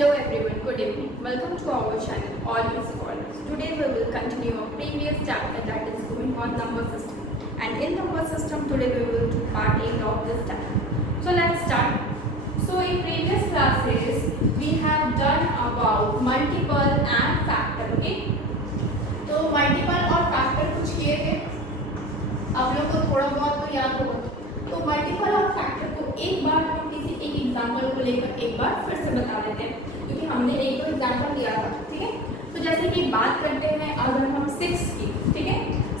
Hello everyone, good evening. Welcome to our channel, All You Scholars. Today we will continue our previous chapter that is going on number system. And in number system, today we will do part 8 of this chapter. So let's start. So in previous classes, we have done about multiple and factor, okay? तो multiple और factor कुछ किए थे, आप लोग को थोड़ा बहुत तो याद होगा. तो multiple और factor को एक बार हम किसी एक एग्जाम्पल को लेकर एक बार फिर से बता देते हैं, क्योंकि हमने एक दो एग्जाम्पल दिया था. ठीक है, तो जैसे कि बात करते हैं अगर हम 6 की, ठीक है,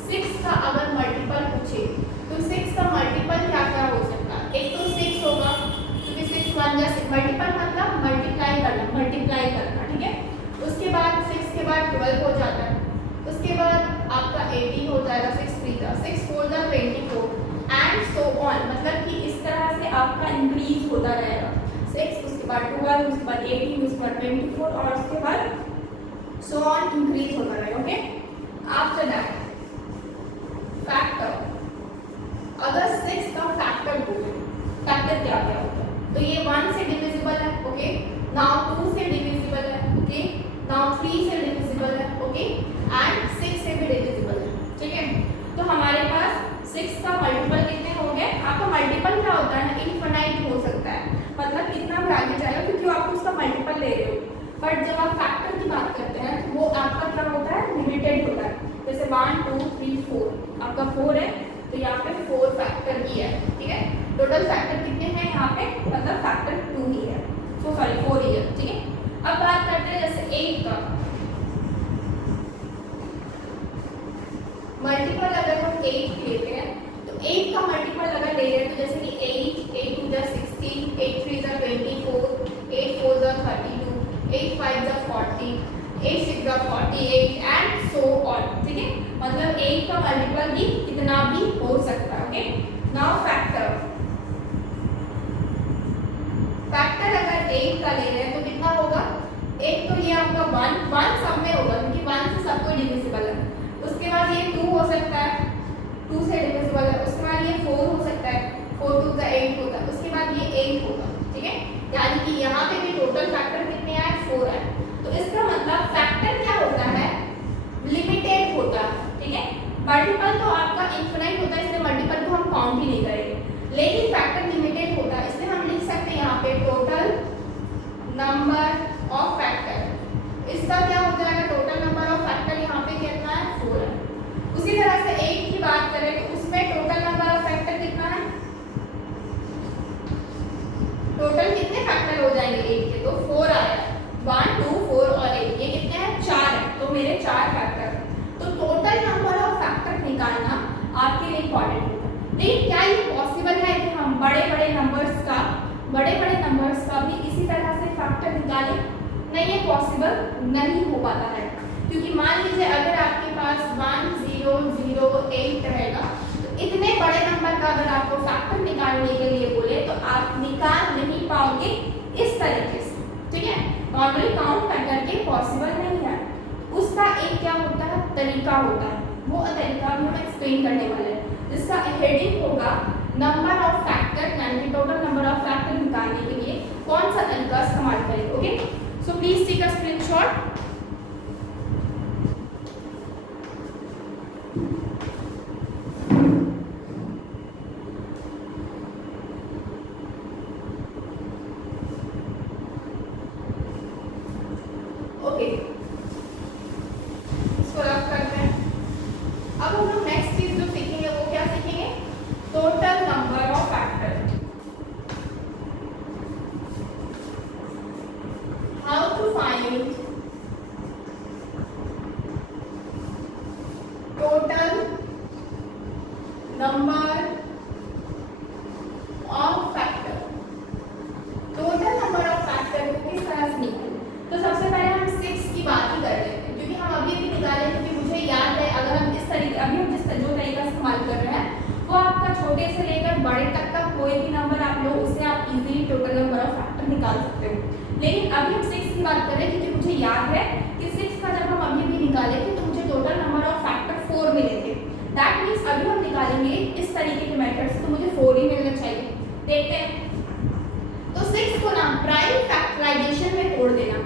6 का अगर मल्टीपल पूछे तो 6 का मल्टीपल क्या क्या हो सकता है. एक तो 6 होगा, क्योंकि 6 1 जा मल्टीपल मतलब मल्टीप्लाई करना. ठीक है, उसके बाद 6 के बाद 12 हो जाता है. उसके बाद आपका 18 हो जाएगा, 6 3 जा 6 4 जा 24 एंड सो ऑन. मतलब कि इस तरह से आपका इंक्रीज होता रहेगा. 6 उसके बाद 12 उसके बाद 18 उसके बाद 24 और उसके बाद सो ऑन इंक्रीज होता रहेगा. Okay, after that factor. अगर 6 का फैक्टर बोले, फैक्टर क्या क्या होता है, तो ये 1 से डिविजिबल है. ओके, नाउ 2 से डिविजिबल है. ओके, नाउ 3 से डिविजिबल है. ओके, एंड 6 से भी डिविजिबल है. ठीक है, तो हमारे पास 6 का मल्टीपल कितने हो गए. आपका मल्टीपल क्या होता है ना, इनफिनाइट हो सकता है, मतलब कितना भी आगे जाएगा क्योंकि आप उसका मल्टीपल ले रहे हो. बट जब आप फैक्टर की बात करते हैं तो वो आपका क्या होता है, लिमिटेड होता है. जैसे 1 2 3 4 आपका 4 है, तो यहाँ पे 4 फैक्टर ही है. ठीक है, टोटल फैक्टर कितने हैं यहाँ पे, मतलब फैक्टर 2 ही है, सो सॉरी 4 ही है. ठीक है, अब बात करते हैं जैसे 8 का मल्टीपल. अगर हम 8 लेते हैं तो 8 का मल्टीपल अगर ले रहे हैं तो जैसे कि 8 8 2 जा 16 8 3 जा 24 8 4 जा 32 8 5 जा 40 8 6 जा 48 एंड सो ऑन. ठीक है, मतलब 8 का मल्टीपल भी कितना भी हो सकता है. Okay, now factor. फैक्टर अगर 8 का ले रहे हैं तो कितना होगा. एक तो ये आपका 1 सब में होगा क्योंकि 1 से सब कोई डिविजिबल है. उसके बाद ये 2 हो सकता है, 2 से डिविजिबल है. उसके बाद ये 4 हो सकता है, 4 2 का 8 होगा. उसके बाद ये 8 होगा. ठीक है, यानी कि यहाँ पे भी टोटल फैक्टर कितने आए, 4 आए. तो इसका मतलब फैक्टर क्या होता है, लिमिटेड होता है. ठीक है, मल्टीपल तो आपका इनफिनाइट होता है, इसलिए मल्टीपल को हम काउंट ही नहीं करेंगे. लेकिन फैक्टर लिमिटेड होता है, इसलिए हम लिख सकते हैं यहाँ पे टोटल नंबर ऑफ फैक्टर. इसका क्या हो जाएगा, टोटल नंबर ऑफ फैक्टर यहाँ पे कितना है, 4 है. उसी तरह से 8 की बात करें तो उसमें टोटल नंबर ऑफ फैक्टर कितना है, टोटल कितने फैक्टर हो जाएंगे 8 के, तो 4 आया. 1 2 4 और 8 ये कितने हैं, 4 है. तो मेरे 4 फैक्टर. तो टोटल नंबर ऑफ फैक्टर निकालना आपके लिए इंपॉर्टेंट होता है. लेकिन क्या ये पॉसिबल है कि हम बड़े बड़े नंबर्स का भी इसी तरह से फैक्टर निकालें. नहीं, ये पॉसिबल नहीं हो पाता है, क्योंकि मान लीजिए अगर आपके पास 1 0 0 8 रहेगा तो इतने बड़े नंबर का अगर आपको फैक्टर निकालने के लिए बोले तो आप निकाल नहीं पाओगे इस तरीके से. ठीक है, नॉर्मली काउंट करके पॉसिबल नहीं है. उसका एक क्या होता है, तरीका होता है. वो तरीका भी हम एक्सप्लेन करने वाले हैं, जिसका हेडिंग होगा नंबर ऑफ फैक्टर, यानी कि टोटल नंबर ऑफ फैक्टर निकालने के लिए कौन सा तरीका इस्तेमाल करेंगे. Okay, so please take a screenshot. Okay, इसको रफ करते हैं. अब हम लोग नेक्स्ट चीज जो सीखेंगे वो क्या सीखेंगे, total number of factor. How to find total number of factor. Total number of factor को किस तरह से निकालें. तो सबसे पहले हम 6 की बात ही कर लेते हैं, क्योंकि हम अभी भी निकाले, क्योंकि मुझे याद है अगर हम इस तरीके अभी हम जिस जो तरीका इस्तेमाल कर रहे हैं वो आपका छोटे से लेकर बड़े तक का कोई भी नंबर आप लो, उससे आप easily total number of factor निकाल सकते हो. लेकिन अभी हम 6 की बात कर रहे हैं, क्योंकि मुझे याद है कि 6 का जब हम अभी भी निकाले थे तो मुझे टोटल नंबर ऑफ फैक्टर 4 मिले थे. दैट मीन्स अभी हम निकालेंगे इस तरीके के मेथड से तो मुझे 4 ही मिलना चाहिए. देखते हैं, तो 6 को ना प्राइम फैक्टराइजेशन में तोड़ देना.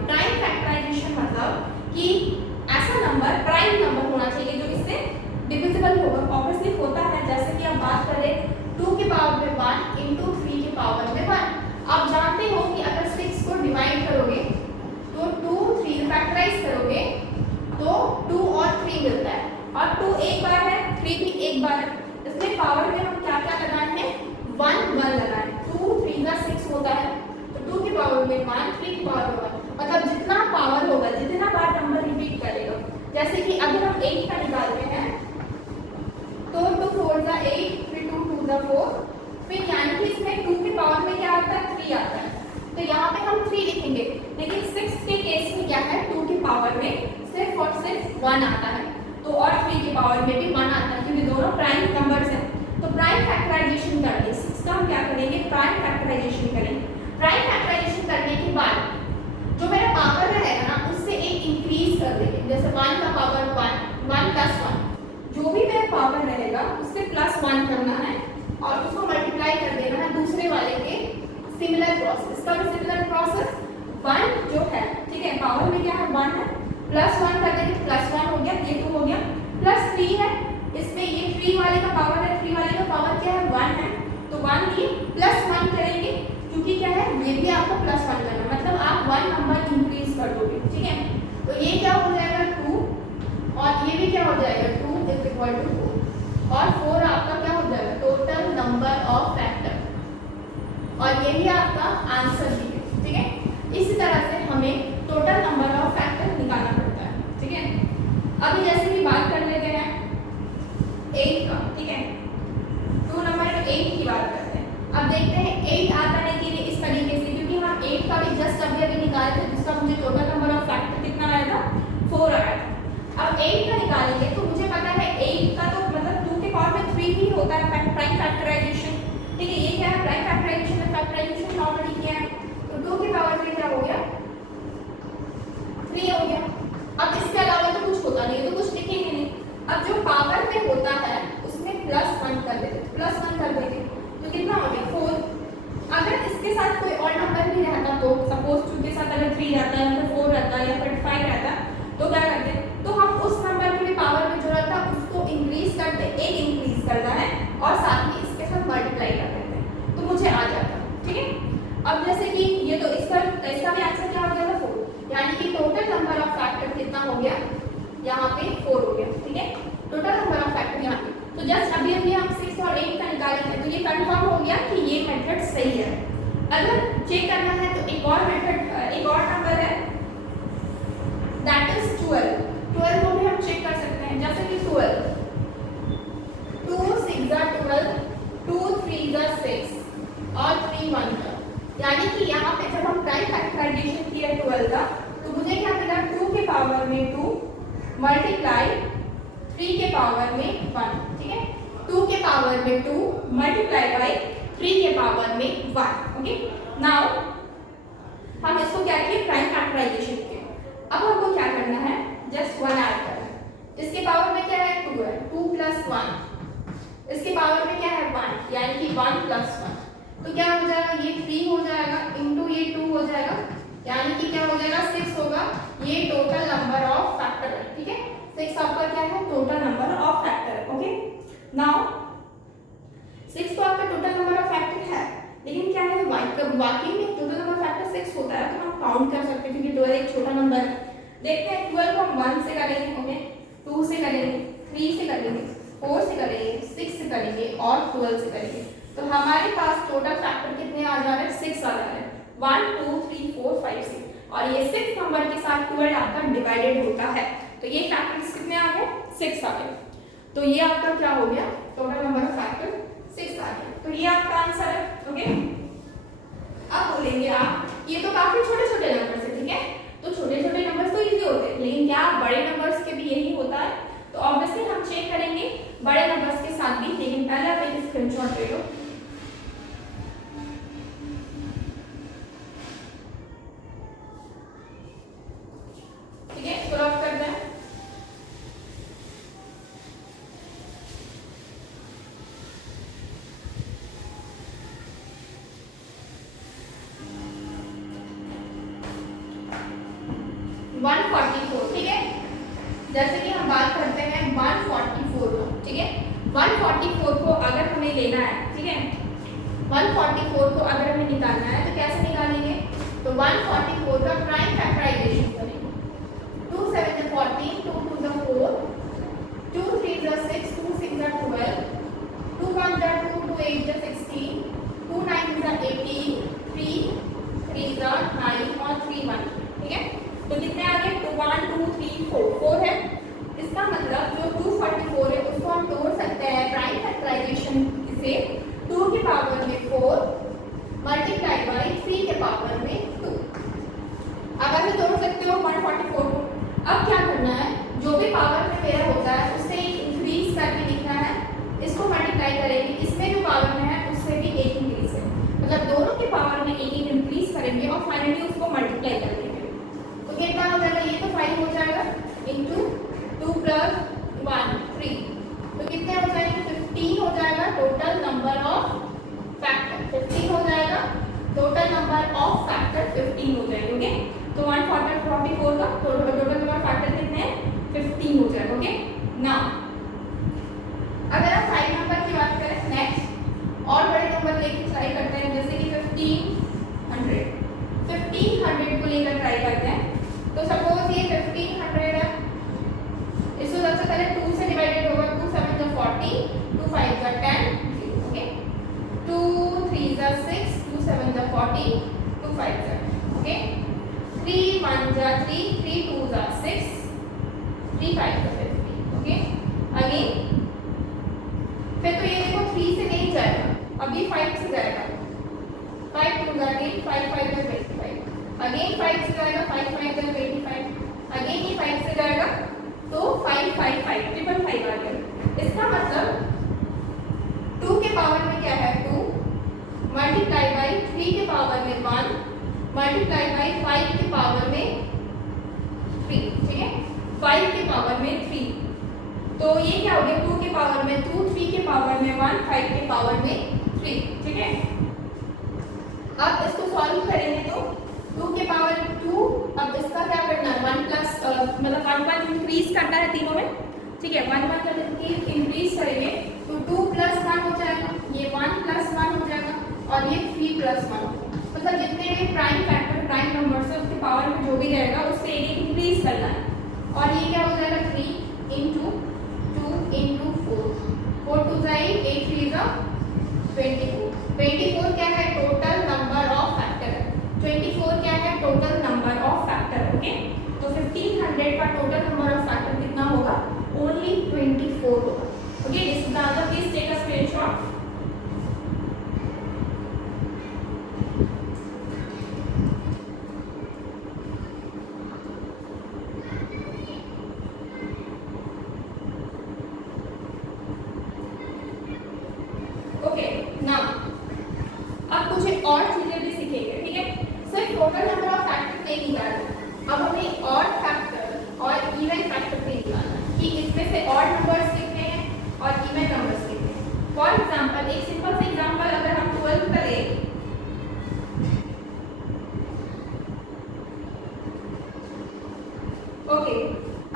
बार है, इसलिए पावर में हम क्या क्या लगाए हैं, 1 1 लगाए। 2 3 का 6 होता है, तो 2 की पावर में 1, 3 की पावर में 1, मतलब जितना पावर होगा, जितना बार नंबर रिपीट करेगा। जैसे कि अगर हम 8 का निकालते हैं तो 2 4 का 8, फिर 2 2 का 4, फिर यानी कि इसमें 2 की पावर में क्या आता है, 3 आता है, तो यहाँ पे हम 3 लिखेंगे। लेकिन 6 के केस में क्या है, 2 की पावर में सिर्फ और सिर्फ 1 आता है, तो और 3 की पावर में भी 1 आता है, क्योंकि दोनों प्राइम नंबर्स हैं। तो प्राइम फैक्टराइजेशन करके 6 का हम क्या करेंगे, प्राइम फैक्टराइजेशन करेंगे। प्राइम फैक्टराइजेशन करने के बाद जो मेरा पावर रहेगा ना, उससे एक इंक्रीज कर देंगे। जैसे 1 का पावर 1, 1 प्लस 1, जो भी मेरा पावर रहेगा उससे प्लस 1 करना है और उसको मल्टीप्लाई कर देना है दूसरे वाले के सिमिलर प्रोसेस। इसका भी सिमिलर प्रोसेस 1 जो है, ठीक है, पावर में क्या है, 1 है, प्लस 1 कर देंगे, प्लस 1 हो गया, ये 2 हो गया, प्लस 3 है, इसमें ये 3 वाले का पावर है, 3 वाले का पावर क्या है, 1 है, तो 1 लिए प्लस 1 करेंगे, क्योंकि क्या है, ये भी आपको प्लस 1 करना, मतलब आप 1 नंबर इंक्रीज कर दोगे, ठीक है। तो ये क्या हो जाएगा, 2, और ये भी क्या हो जाएगा, 2 इज इक्वल टू 4, और 4 आपका क्या हो जाएगा, टोटल नंबर ऑफ फैक्टर, और यही आपका आंसर भी है, ठीक है। इसी तरह से हमें टोटल नंबर ऑफ फैक्टर निकालना पड़ता है, ठीक है। अभी जैसे कि बात कर लेते हैं 8 का, ठीक है, 2 नंबर में 8 की बात करते हैं। अब देखते हैं 8 आता है कि नहीं, इस तरीके से, क्योंकि हम 8 का भी जस्ट अभी निकाले थे, जिसका मुझे टोटल नंबर ऑफ फैक्टर कितना आया था, 4 आया था। अब 8 का निकालेंगे तो मुझे पता है 8 का तो मतलब 2 के पावर में 3 ही होता है प्राइम फैक्टराइजेशन, ठीक है। ये क्या है, प्राइम फैक्टराइजेशन में फैक्टराइजेशन ऑलरेडी किया है, तो 2 के पावर में क्या हो गया, 3 हो गया। अब इसके अलावा तो कुछ होता नहीं है, तो कुछ लिखेंगे नहीं। अब जो पावर में होता है उसमें प्लस 1 कर देते, प्लस 1 कर देंगे, तो कितना हो गया, 4। अगर इसके साथ कोई और नंबर भी रहता, तो सपोज 2 के साथ अगर 3 रहता है, या फिर 4 रहता है, या फिर 5 रहता, तो क्या करते, तो हम उस नंबर की भी पावर में जो रहता उसको इंक्रीज करते, एक इंक्रीज करना है और साथ में इसके साथ मल्टीप्लाई कर देते हैं, तो मुझे आ जाता, ठीक है। अब जैसे कि ये तो इसका भी आंसर क्या हो गया, 4, यानी कि टोटल नंबर ऑफ फैक्टर कितना हो गया, यहाँ पे 4 हो गया, ठीक है, टोटल नंबर ऑफ फैक्टर यहाँ पे। तो जस्ट अभी हम 6 और 8 का निकाले थे, तो ये कंफर्म हो गया कि ये मेथड सही है। अगर चेक करना है तो एक और मेथड, एक और नंबर है, दैट इज 12। 12 को भी हम चेक कर सकते हैं, जैसे कि 12, 2 6 जा 12, 2 3 जा 6, और 3 1 का, यानी कि यहाँ पे जब हम प्राइम फैक्टराइजेशन किया 12 का, तो मुझे क्या मिला, 2 के पावर में 2 मल्टीप्लाई 3 के पावर में 1, ठीक है, 2 के पावर में 2 मल्टीप्लाई बाई 3 के पावर में 1, ओके। नाउ हम इसको क्या किए, प्राइम फैक्टराइजेशन किए। अब हमको क्या करना है, जस्ट 1 ऐड करना है। इसके पावर में क्या है, 2 है, 2 प्लस 1, इसके पावर में क्या है, 1, यानी कि 1 प्लस 1, तो क्या हो जाएगा, ये 3 हो जाएगा, इंटू ये 2 हो जाएगा, यानी कि क्या हो जाएगा, 6 होगा। ये टोटल नंबर ऑफ फैक्टर है, ठीक है, 6 आपका क्या है, टोटल नंबर ऑफ फैक्टर है, ओके। नाउ 6 तो आपका टोटल नंबर ऑफ फैक्टर है, लेकिन क्या है, वाकई में टोटल नंबर फैक्टर 6 होता है, तो हम काउंट कर सकते हैं, क्योंकि 12 एक छोटा नंबर है। देखते हैं 12 को हम 1 से करेंगे, ओके, 2 से करेंगे, 3 से करेंगे, 4 से करेंगे, 6 से करेंगे और 12 से करेंगे, तो हमारे पास टोटल फैक्टर कितने आ जा रहे हैं, 6 आ जा रहे हैं, 1 2 3 4 5 6, और ये 6 नंबर के साथ 12 आपका डिवाइडेड होता है, तो ये फैक्टर्स कितने आ गए, 6 आ गए, तो ये आपका क्या हो गया, टोटल नंबर ऑफ फैक्टर 6 आ गया, तो ये आपका आंसर है, ओके। अब बोलेंगे आप, ये तो काफी छोटे छोटे नंबर्स है, ठीक है, तो छोटे छोटे नंबर्स तो इजी होते हैं, लेकिन क्या बड़े नंबर्स के भी यही होता है, तो ऑब्वियसली हम चेक करेंगे बड़े नंबर्स के साथ भी, लेकिन पहले आप एक स्क्रीनशॉट ले लो। ठीक है, इसको रफ करते हैं। ठीक है, जैसे कि हम बात करते हैं 144 को, ठीक है, 144 को अगर हमें लेना है, ठीक है, 144 को अगर हमें निकालना है तो कैसे निकालेंगे, तो 144 का प्राइम फैक्टराइजेशन करेंगे, 2 7 14, 2 2 4, 2 3 6, 2 6 जा 12, 2 1 जा 2, 2 8 जा 16, 2 9 जा 18, 3 3 जा 9 और 3 1, ठीक है। तो कितने आ गए? 2 1 2 3 4, 4 है। इसका मतलब जो 244 है उसको हम तोड़ सकते हैं प्राइम फैक्टराइजेशन से 2 के पावर में 4 मल्टीप्लाई बाई 3 के पावर में 2। अब ऐसे तोड़ सकते हो 144 को। अब क्या करना है, जो भी पावर में मेरा होता है उससे इंक्रीज करके लिखना है, इसको मल्टीप्लाई करेंगे, इसमें जो पावर में है उससे भी एक इंक्रीज है, मतलब दोनों के पावर में एक इंक्रीज करेंगे और फाइनली उसको मल्टीप्लाई कर देंगे। तो कितना हो जाएगा? ये तो 5 हो जाएगा इंटू 2 प्लस 1 3, तो कितने हो जाएंगे? 15 हो जाएगा टोटल नंबर ऑफ फैक्टर, 15 हो जाएगा टोटल नंबर ऑफ फैक्टर, 15 हो जाएगा। ओके, तो 144 का टोटल नंबर फैक्टर कितने हैं? 15 हो जाएगा। ओके, नाउ अगर आप 5 नंबर की बात करें, नेक्स्ट और बड़े नंबर लेके ट्राई करते हैं, जैसे कि 1500 को लेकर ट्राई करते हैं। तो सपोज ये 1500 है, इसको सबसे पहले 2 से डिवाइडेड होगा, 2 7 जा 40, 2 5 जा 10, ओके, 2 3 जा 6, 2 7 जा 40, 2 5 जा, ओके, 3 1 जा 3, 3 2 जा 6, 3 5 जा 50, ओके। अगेन फिर तो ये देखो 3 से नहीं जाएगा, अभी 5 से जाएगा, 5 2 जा 10, 5 5 जा 25, अगेन 5 से जाएगा, 5 5 जा 25, अगेन ये 5 से जाएगा, तो 5 5 5 ट्रिपल 5 आ गया। इसका मतलब 2 के पावर में क्या है? 2 मल्टीप्लाई बाई 3 के पावर में 1 मल्टीप्लाई बाई 5 के पावर में 3, ठीक है, 5 के पावर में 3, तो ये क्या हो गया? 2 के पावर में 2, 3 के पावर में 1, 5 के पावर में 3, ठीक है। अब इसको सॉल्व करेंगे तो 2 के पावर 2, अब इसका क्या करना है? 1 प्लस मतलब 1 1 इंक्रीज करना है तीनों में, ठीक है, 1 1 करके इंक्रीज करेंगे तो 2 प्लस 1 हो जाएगा, ये 1 प्लस 1 हो जाएगा और ये 3 प्लस 1, मतलब जितने भी प्राइम फैक्टर प्राइम नंबर्स है उसके पावर में जो भी रहेगा उससे एक इंक्रीज करना है, और ये क्या हो जाएगा? 3 इंटू 2 इंटू 4, 4 2 जा 8, 8 3 जा 24, 24 क्या है? टोटल नंबर ऑफ फैक्टर, 24 क्या है? Total number of factor, okay. तो 1500 का टोटल नंबर ऑफ फैक्टर कितना होगा? ओनली 24 होगा, okay. This is the answer, please take a screenshot. Okay, now अब कुछ और चीजें भी सीखेंगे, ठीक है। सिर्फ टोटल नंबर ऑफ फैक्टर नहीं निकालना, अब हमें ऑड फैक्टर और इवन फैक्टर भी निकालना है कि इसमें से ऑड नंबर्स कितने हैं और इवन नंबर्स कितने हैं। फॉर एग्जांपल, एक सिंपल सा एग्जांपल, अगर हम 12 करें, ओके,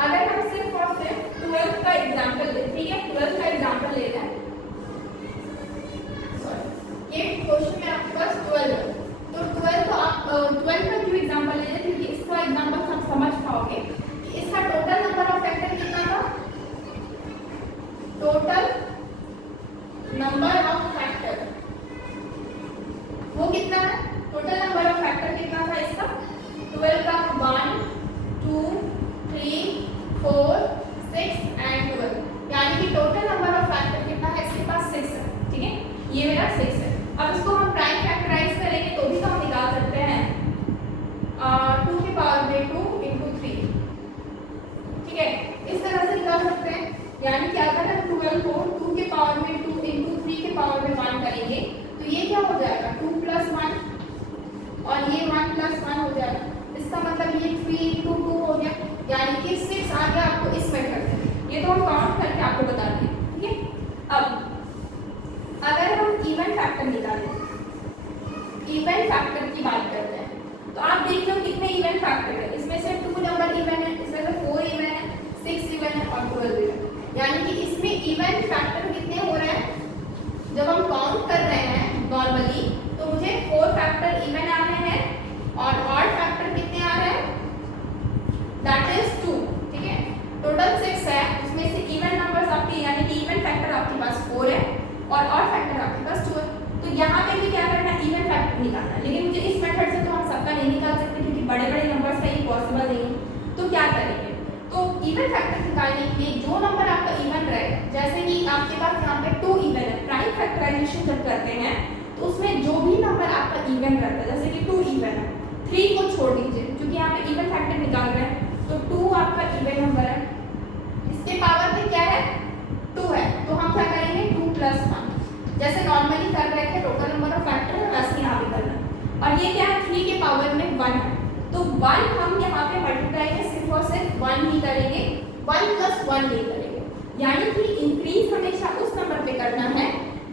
अगर हम सिर्फ और सिर्फ 12 का एग्जांपल लें, ठीक है, 12 का एग्जांपल ले लें, ये क्वेश्चन में आपके पास 12 है, तो 12 तो आप 12 का क्यों एग्जांपल ले रहे हैं? क्योंकि इसका एग्जांपल सब समझ पाओगे कि इसका टोटल नंबर ऑफ फैक्टर कितना था? टोटल नंबर ऑफ फैक्टर वो कितना है? टोटल नंबर ऑफ फैक्टर कितना था इसका? 12 का 1 2 3 4 6 एंड 12, यानी कि टोटल नंबर ऑफ फैक्टर कितना है? इसके पास 6 है, ठीक है, ये मेरा 6 है। अब इसको हम प्राइम फैक्टराइज करेंगे तो भी तो हम निकाल सकते हैं 2 के पावर में 2 इंटू 3, ठीक है, इस तरह से निकाल सकते हैं। यानी कि अगर हम 12 को 2 के पावर में 2 इंटू 3 के पावर में 1 करेंगे तो ये क्या हो जाएगा? 2 प्लस 1 और ये 1 प्लस 1 हो जाएगा, इसका मतलब ये 3 इंटू 2 हो गया, यानी कि 6 आ गया आपको इस मेथड से। ये तो हम काउंट करके आपको बता दें, ठीक है। अब अगर हम इवन फैक्टर निकालें, इवन फैक्टर की बात करते हैं, तो आप देख लो कितने इवन फैक्टर है। इसमें से 2 नंबर इवन है, इसमें से 4 इवन है, 6 इवन है और 12 इवन, यानी कि इसमें इवन फैक्टर कितने हो रहे हैं? जब हम काउंट कर रहे हैं नॉर्मली तो मुझे 4 फैक्टर इवन आ रहे हैं और ऑड फैक्टर कितने आ रहे हैं? दैट इज 2, ठीक है। टोटल 6 है, उसमें से इवन नंबर्स आपके यानी कि इवन फैक्टर आपके पास 4 है और ऑड फैक्टर आपके पास 2 है। तो यहाँ पे भी क्या करना है, इवन फैक्टर निकालना है। लेकिन मुझे इस मेथड से तो हम सबका नहीं निकाल सकते क्योंकि बड़े बड़े नंबर्स का ये पॉसिबल नहीं है। तो क्या करेंगे, तो इवन फैक्टर निकालने के लिए जो नंबर आपका इवन रहेगा, जैसे कि आपके पास यहाँ पे 2 इवन है, प्राइम फैक्टराइजेशन जब करते हैं तो उसमें जो भी नंबर आपका इवन रहता है, जैसे कि 2 इवन है, 3 को छोड़ दीजिए क्योंकि यहाँ पे इवन फैक्टर निकाल रहे हैं, तो 2 आपका इवन नंबर है, इसके पावर में क्या है 2 है, तो हम क्या करेंगे 2 + 1, जैसे नॉर्मली कर रहे थे टोटल नंबर ऑफ फैक्टर है वैसे यहाँ पे करना है। और ये क्या है 3 के पावर में 1 है, तो 1 हम यहाँ पे मल्टीप्लाई में सिर्फ और सिर्फ 1 ही करेंगे, 1 + 1 नहीं करेंगे। यानी कि इंक्रीज हमेशा उस नंबर पे करना है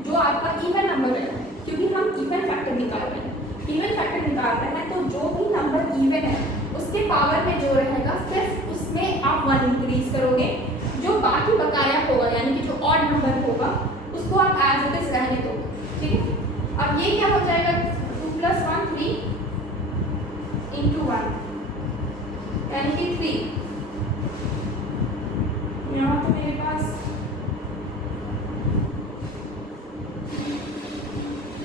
जो आपका इवन नंबर है, क्योंकि हम इवन फैक्टर निकाल रहे हैं। इवन फैक्टर निकाल रहे हैं तो जो भी नंबर इवन है उसके पावर में जो रहेगा सिर्फ उसमें आप 1 इंक्रीज करोगे, जो बाकी बकाया होगा यानी कि जो ऑड नंबर होगा उसको आप एज इट इज रहने दो। ठीक है, अब ये क्या हो जाएगा 2 + 1 3 × 1 यानी कि 3, यहाँ तो मेरे पास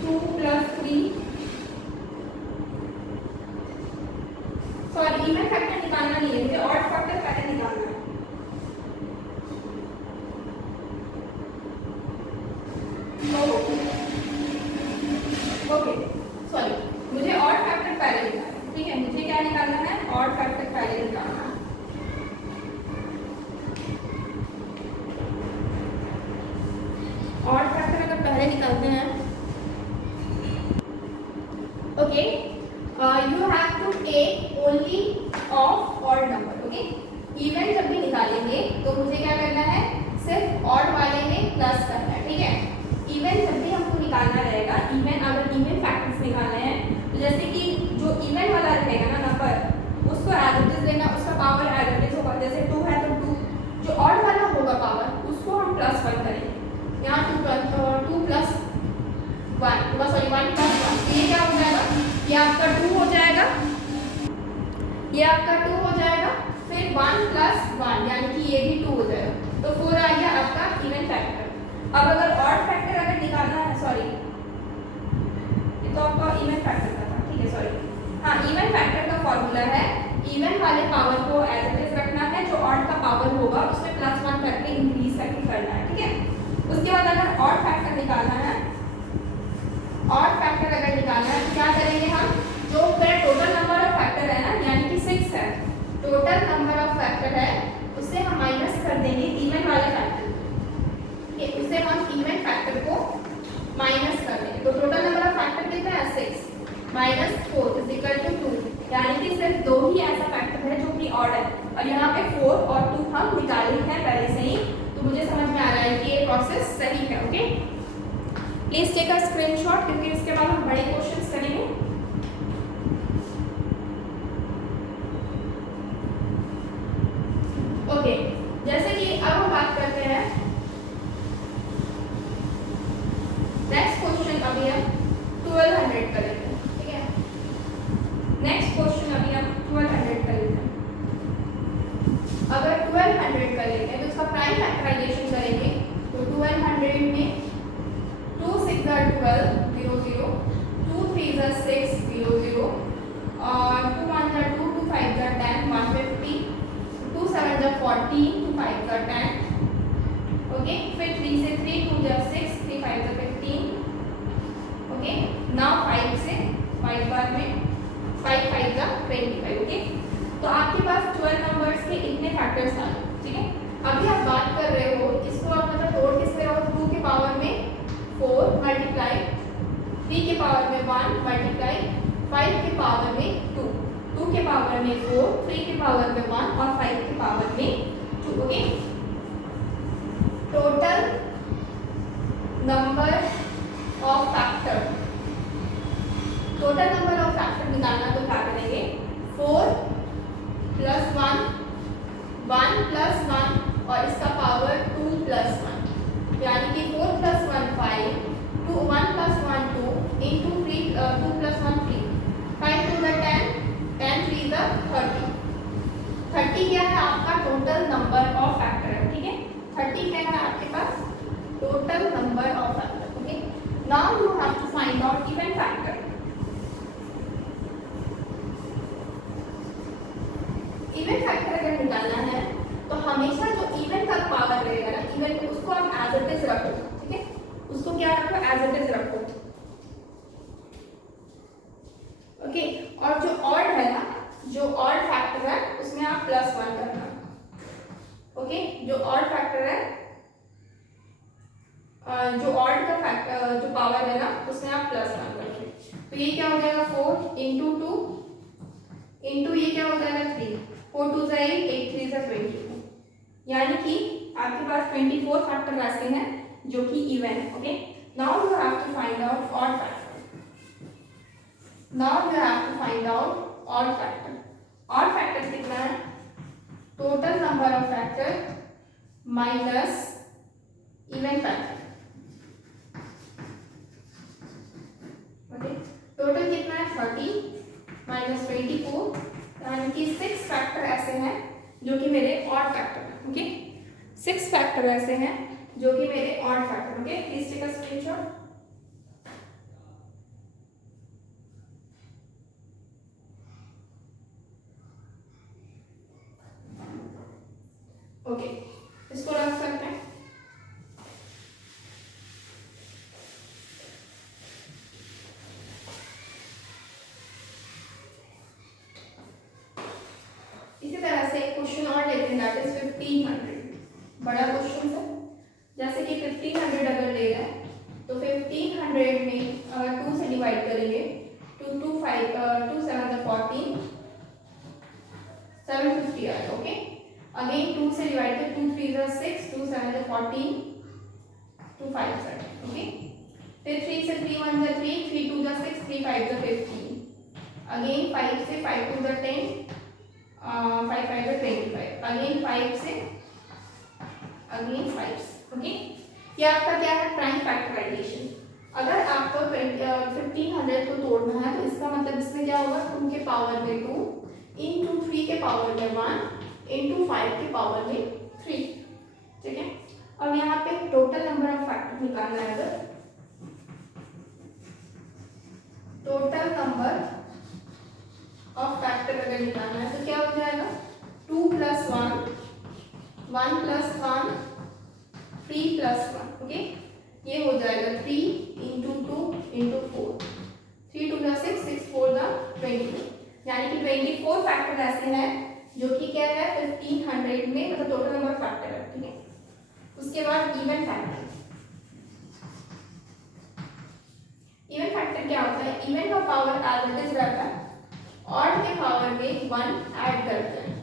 2 + 3, सॉरी इवन फैक्टर निकालना नहीं है, मुझे ऑड फैक्टर पहले निकालना है। ओके सॉरी, मुझे ऑड फैक्टर पहले निकालना है। ठीक है, मुझे क्या निकालना है, ऑड फैक्टर पहले निकालना है। ऑड फैक्टर अगर पहले निकालते हैं, okay, you have to take only of odd number. Okay, even जब भी निकालेंगे तो मुझे क्या करना है, सिर्फ ऑड वाले में प्लस करना है। ठीक है, इवन जब भी हमको निकालना रहेगा, इवन अगर इवन फैक्टर्स निकालने हैं तो जैसे कि जो इवन वाला रहेगा ना नंबर उसको एज इट इज लेना, उसका पावर एज इट इज होगा, जैसे 2 है तो 2, जो ऑड वाला होगा पावर उसको हम +1 करेंगे। यहाँ 2 + 1 सॉरी 1 + 1, तो ये क्या हो जाएगा, ये आपका 2 हो जाएगा, ये आपका 2 हो जाएगा, फिर 1 + 1 यानी कि ये भी 2 हो जाएगा, तो 4 आ गया आपका इवन फैक्टर। अब अगर ऑड फैक्टर अगर निकालना है, सॉरी ये तो आपका इवन फैक्टर का था, ठीक है सॉरी, हाँ इवन फैक्टर का फॉर्मूला है इवन वाले पावर को एज इट इज रखना है, जो ऑड का पावर होगा उसमें +1 करके इंक्रीज करके करना है। ठीक है, उसके बाद अगर ऑड फैक्टर निकालना है, ऑड फैक्टर अगर निकालना है तो क्या करेंगे हम, जो फिर टोटल नंबर ऑफ फैक्टर है ना यानी कि 6 है, टोटल नंबर ऑफ फैक्टर है उससे हम माइनस कर देंगे इवन वाले फैक्टर, उससे हम इवन फैक्टर को माइनस कर देंगे, तो टोटल नंबर ऑफ फैक्टर कितना है 6 - 4 = 2, यानी कि सिर्फ 2 ही ऐसा फैक्टर है जो कि ऑड है, और यहाँ पे 4 और 2 हम निकाले हैं पहले से ही, तो मुझे समझ में आ रहा है कि ये प्रोसेस सही है। Okay, please take a screenshot क्योंकि इसके बाद हम बड़े क्वेश्चंस करेंगे। ओके, जैसे कि अब हम बात करते हैं नेक्स्ट क्वेश्चन, अभी हम 1200 कर लेते हैं। ठीक है, नेक्स्ट क्वेश्चन अभी हम 1200 कर लेते हैं। अगर 1200 कर लेते हैं तो उसका प्राइम फैक्टराइजेशन करेंगे, तो 1200 में 2 × 6 = 12 0 0, 2 × 3 = 6 0 0, और 2 × 1 = 2, 2 × 5 = 10 150, 2 × 7 = 14, 2 × 5 = 10। ओके, फिर 3 से 3, 2 = 6, 3 × 5 = 15। ओके, नाउ 5 से 5 बार में 5 × 5 = 25। ओके, तो आपके पास 12 नंबर्स के इतने फैक्टर्स आ गए। ठीक है, अभी आप बात कर रहे हो इसको, आप मतलब तोड़ किससे रहो, 2 के पावर में 4 मल्टीप्लाई, 3 के पावर में 1 मल्टीप्लाई, 5 के पावर में 2, 2 के पावर में 4, 3 के पावर में 1 और 5 के पावर में 2। Okay, total number of factor, total number of factor निकालना तो क्या करेंगे, 4 + 1 1 + 1 और इसका पावर 2 + 1, यानी कि 4 + 1 5, 2 1 + 1 2 into 3 2 + 1 3, 5 × 2 = 10, 10 × 3 = 30। 30 क्या है आपका टोटल नंबर ऑफ फैक्टर है। ठीक है, 30 क्या है आपके पास total number of factors. Okay, now you have to find out even factor. Even factor अगर निकालना है तो हमेशा जो इवन का पावर रहेगा ना, इवन उसको आप एज इट इज रखो, ठीक है, उसको क्या रखो, एज इट इज रखो। ओके, और जो ऑड है ना, जो ऑड फैक्टर है उसमें आप +1 करना। ओके, जो ऑड फैक्टर है, जो ऑड का फैक्टर जो पावर है ना उसमें आप +1 करोगे। तो ये क्या हो जाएगा 4 इंटू 2 इंटू ये क्या हो जाएगा 3, 4 2 8 8 3 22, यानी कि आपके पास 24 फैक्टर ऐसे हैं जो कि इवन है। Okay, now you have to find out odd factor. Now you have to find out odd factor. Odd factor कितना है, total number of factor minus even factor. Okay, total कितना है 30 माइनस 24, यानी कि 6 फैक्टर ऐसे हैं जो कि मेरे ऑड फैक्टर हैं। ओके, 6 फैक्टर ऐसे हैं जो कि मेरे odd factor. Okay, please take a screenshot. Okay, इसको रख सकते हैं। इसी तरह से एक क्वेश्चन और लेते हैं, दैट इज 1500। बड़ा क्वेश्चन है, जैसे कि 1500 अगर ले रहा है तो 1500 में अगर 2 से डिवाइड करेंगे तो 2 5 2 7 14 750 आएगा। ओके, अगेन 2 से डिवाइड कर 2 3 6 2 7 14 2 5 7। ओके, फिर 3 से 3 1 3 3 2 6 3 5 15, अगेन 5 से 5 2 10 5 5 25, अगेन 5 से अगेन 5। ओके, ये आपका क्या है, प्राइम फैक्टराइजेशन। अगर आपको 1500 को तोड़ना है तो इसका मतलब इसमें क्या होगा, 2 के पावर में 2 इंटू 3 के पावर में 1 इंटू 5 के पावर में 3। ठीक है, अब यहाँ पे टोटल नंबर ऑफ फैक्टर निकालना है। अगर टोटल नंबर ऑफ फैक्टर अगर निकालना है तो क्या हो जाएगा, 2 + 1 1 + 1 3 + 1। ओके, ये हो जाएगा 3 इंटू 2 इंटू 4, 3 2 6 6 4 22, यानी कि 24 फैक्टर ऐसे हैं जो कि क्या है 1500 में, मतलब टोटल नंबर फैक्टर है। ठीक है, उसके बाद इवन फैक्टर। इवन फैक्टर क्या होता है, इवन का पावर एज इट इज रहता है, ऑड के पावर में 1 ऐड करते हैं,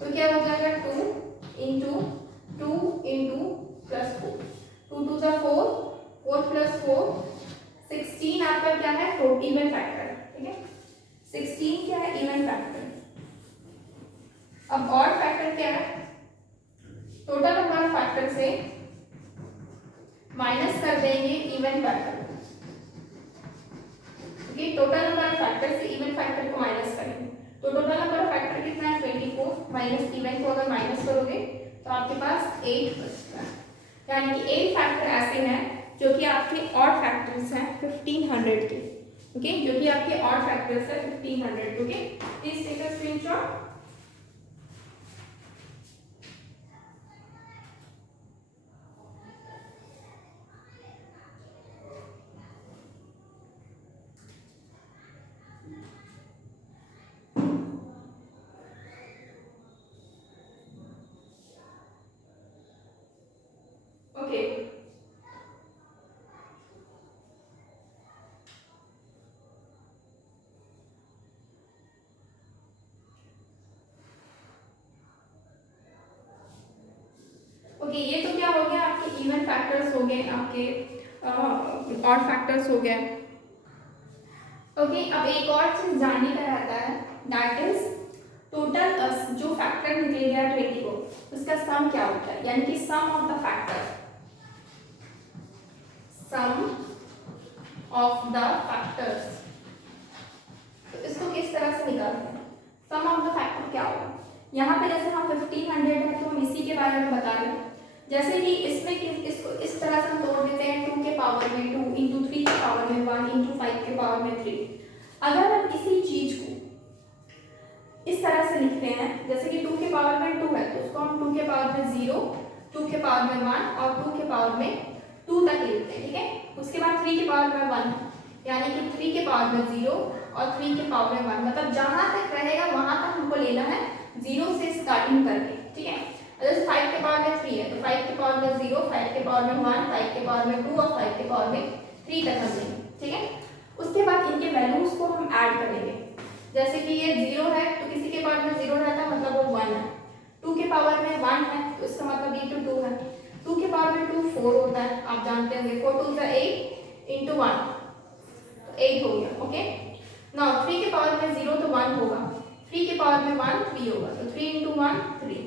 तो क्या हो जाएगा 2 इंटू 2 इंटू +4, 2 2 4 4 + 4 16 आपका क्या है, इवन फैक्टर है। ठीक है, 16 क्या है, इवन फैक्टर। अब ऑड फैक्टर क्या है, टोटल नंबर ऑफ फैक्टर से माइनस कर देंगे even factor. Okay, total number of factor से इवन फैक्टर को माइनस करेंगे तो टोटल नंबर ऑफ फैक्टर कितना है 24, माइनस इवन को अगर माइनस करोगे तो आपके पास 8 बचता है, यानी कि 8 फैक्टर ऐसे हैं जो कि आपके ऑड फैक्टर्स हैं 1500 के। ओके, जो कि आपके ऑड फैक्टर्स है 1500। Okay, please take a screenshot. Okay, okay, ये तो क्या हो गया, आपके इवन फैक्टर्स हो गए, आपके ऑड फैक्टर्स हो गए। ओके, अब एक और चीज जानने का रहता है, दैट इज टोटल जो फैक्टर निकलेगा 24 उसका सम क्या होता है, यानी कि sum of the factor, sum of the factors. तो इसको किस तरह से निकालते हैं, सम ऑफ द फैक्टर क्या होगा। यहाँ पे जैसे हम 1500 है तो हम इसी के बारे में बता रहे हैं, जैसे कि इसमें इसको इस तरह से हम तोड़ देते हैं 2 के पावर में 2 इंटू 3 के पावर में 1 इंटू 5 के पावर में 3। अगर हम इसी चीज को इस तरह से लिखते हैं, जैसे कि 2 के पावर में 2 है तो उसको हम 2 के पावर में 0, 2 के पावर में 1 और 2 के पावर में 2 तक लिखते हैं, ठीक है। उसके बाद 3 के पावर में 1 यानी कि 3 के पावर में 0 और 3 के पावर में 1, मतलब जहां तक रहेगा वहां तक हमको लेना है 0 से स्टार्टिंग करके, ठीक है। जैसे 5 के पावर में 3 है तो 5 के पावर में 0, 5 के पावर में 1, 5 के पावर में 2 और 5 के पावर में 3 तक हम लेंगे, ठीक है। उसके बाद इनके वैल्यूज को हम ऐड करेंगे। जैसे कि ये 0 है तो किसी के पावर में 0 रहता है मतलब वो 1 है। 2 के पावर में 1 है तो इसका मतलब ये 2 है। 2 के पावर में 2 4 होता है, आप जानते होंगे 4 2 is 8 इंटू 1 तो 8 हो गया, ओके। नाउ 3 के पावर में 0 तो 1 होगा, 3 के पावर में 1 3 होगा तो 3 इंटू 1 3।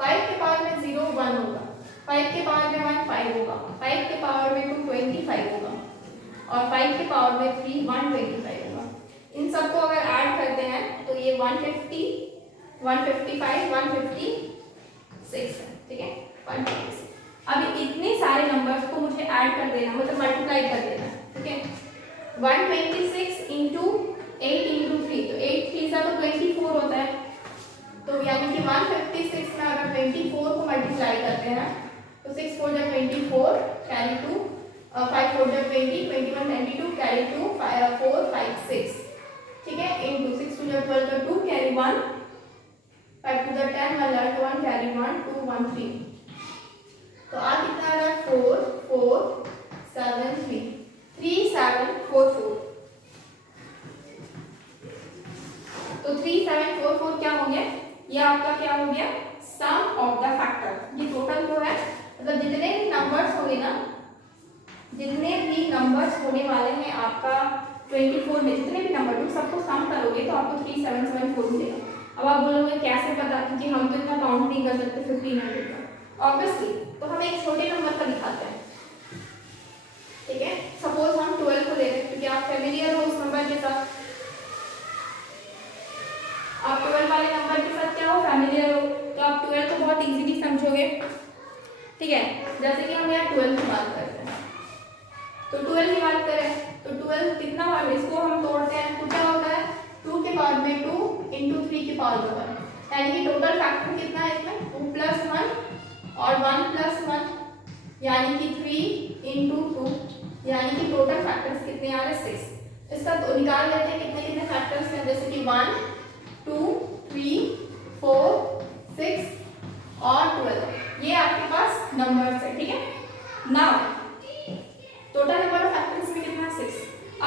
5 के पावर में 0 1 होगा, 5 के पावर में 1 5 होगा, 5 के पावर में 2 25 होगा और 5 के पावर में 3 125 होगा। इन सबको अगर ऐड करते हैं तो ये 150 155 156 है, ठीक है 156। अभी इतने सारे नंबर्स को मुझे ऐड कर देना, मतलब मल्टीप्लाई कर देना, ठीक है। 126 इंटू 8 इंटू 3 तो 8 3 सा तो 24 होता है, तो यानी कि 156 में अगर 24 को मल्टीप्लाई करते हैं तो 6 4 जा 24 कैरी 2 5 4 जा 20 21 22 कैरी 2 4 5 6, ठीक है। इंटू 6 2 जा 12 का 2 कैरी 1 5 2 जा 10 1 11 का 1 कैरी 1 2 1 3, तो आ कितना आ रहा है 4 4 7 3 3 7 4 4, तो 3 7 4 4 क्या हो गया, ये आपका क्या हो गया सम ऑफ द फैक्टर। ये टोटल जो है मतलब जितने भी नंबर्स होंगे ना, जितने भी नंबर्स होने वाले हैं आपका 24 में, जितने भी नंबर हो सबको सम करोगे तो आपको 3774 मिलेगा। अब आप बोलोगे कैसे पता, क्योंकि हम तो इतना काउंट नहीं कर सकते 1500 का ऑब्वियसली, तो हम एक छोटे नंबर का दिखाते हैं, ठीक है। सपोज हम 12 को ले रहे हैं क्योंकि आप फेमिलियर हो उस नंबर के साथ, आप 12 वाले नंबर के साथ क्या हो फैमिलियर हो, तो आप 12 को बहुत इजीली समझोगे, ठीक है। जैसे कि हम यहाँ 12 की बात करते हैं तो 12 की बात करें तो 12 कितना बार इसको हम तोड़ते हैं तो क्या होता है 2 के पावर में 2 इंटू 3 के पावर में 1, यानी कि टोटल फैक्टर कितना है इसमें 2 प्लस 1 और 1 प्लस 1 यानी कि 3 इंटू 2, यानी कि टोटल फैक्टर्स कितने आ रहे हैं 6। इसका तो निकाल लेते हैं कितने कितने फैक्टर्स हैं, जैसे कि 1 2 3 4 6 और 12, ये आपके पास नंबर्स है, ठीक है। Now total number of factors में कितना 6।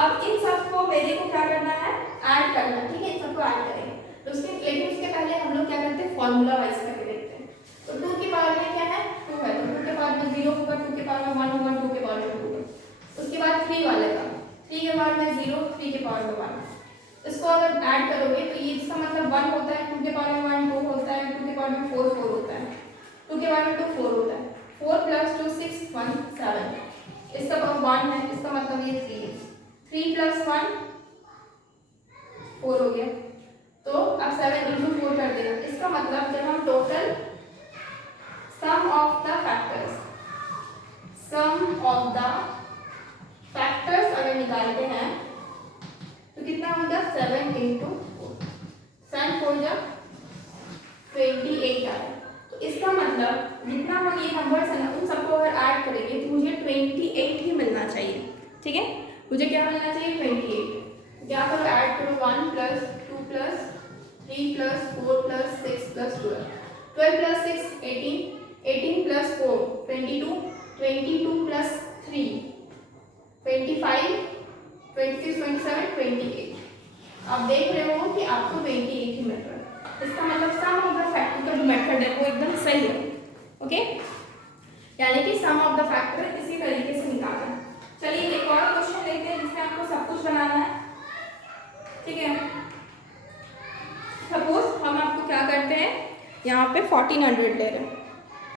अब इन सबको मेरे को क्या करना है ऐड करना, ठीक है। इन सबको ऐड करेंगे तो लेकिन उसके पहले हम लोग क्या करते हैं फॉर्मूला वाइज करके देखते हैं। तो 2 के पावर में क्या है 2 है तो 2 के पावर में 0 होगा, 2 के पावर में 1 होगा, 2 के पावर में 2 होगा। उसके बाद 3 वाले का 3 के पावर में 0 3 के पावर में 1, इसको अगर ऐड करोगे तो ये इसका मतलब 1 होता है, 2 के पावर में 1 2 होता है, 2 के पावर में 4 4 होता है, 2 के पावर में 2 4 होता है, 4 प्लस 2 6 1 7, इसका 1 है, इसका मतलब ये 3 है, 3 प्लस 1 4 हो गया, तो अब 7 इंटू 4 कर देना। इसका मतलब जब हम total sum of the factors अगर निकालते हैं तो कितना होगा 7 इंटू 4, 7 4 जा 28 आ रहा है। तो इसका मतलब जितना हम ये नंबर्स है ना उन सबको अगर ऐड करेंगे तो मुझे 28 ही मिलना चाहिए, ठीक है। मुझे क्या मिलना चाहिए 28। क्या करो ऐड करो 1 plus 2 plus 3 plus 4 plus 6 plus 12, 12 plus 6 18, 18 plus 4 22, 22 plus 3 25, 26 27 28। आप देख रहे हो कि आपको 28 ही मिल रहा है। इसका मतलब सम ऑफ द फैक्टर का जो मेथड है वो एकदम सही है, ओके। यानी कि सम ऑफ द फैक्टर इसी तरीके से निकालना है। चलिए एक और क्वेश्चन लेते हैं जिसमें आपको सब कुछ बनाना है, ठीक है। सपोज हम आपको क्या करते हैं यहाँ पे 1400 ले रहे हैं,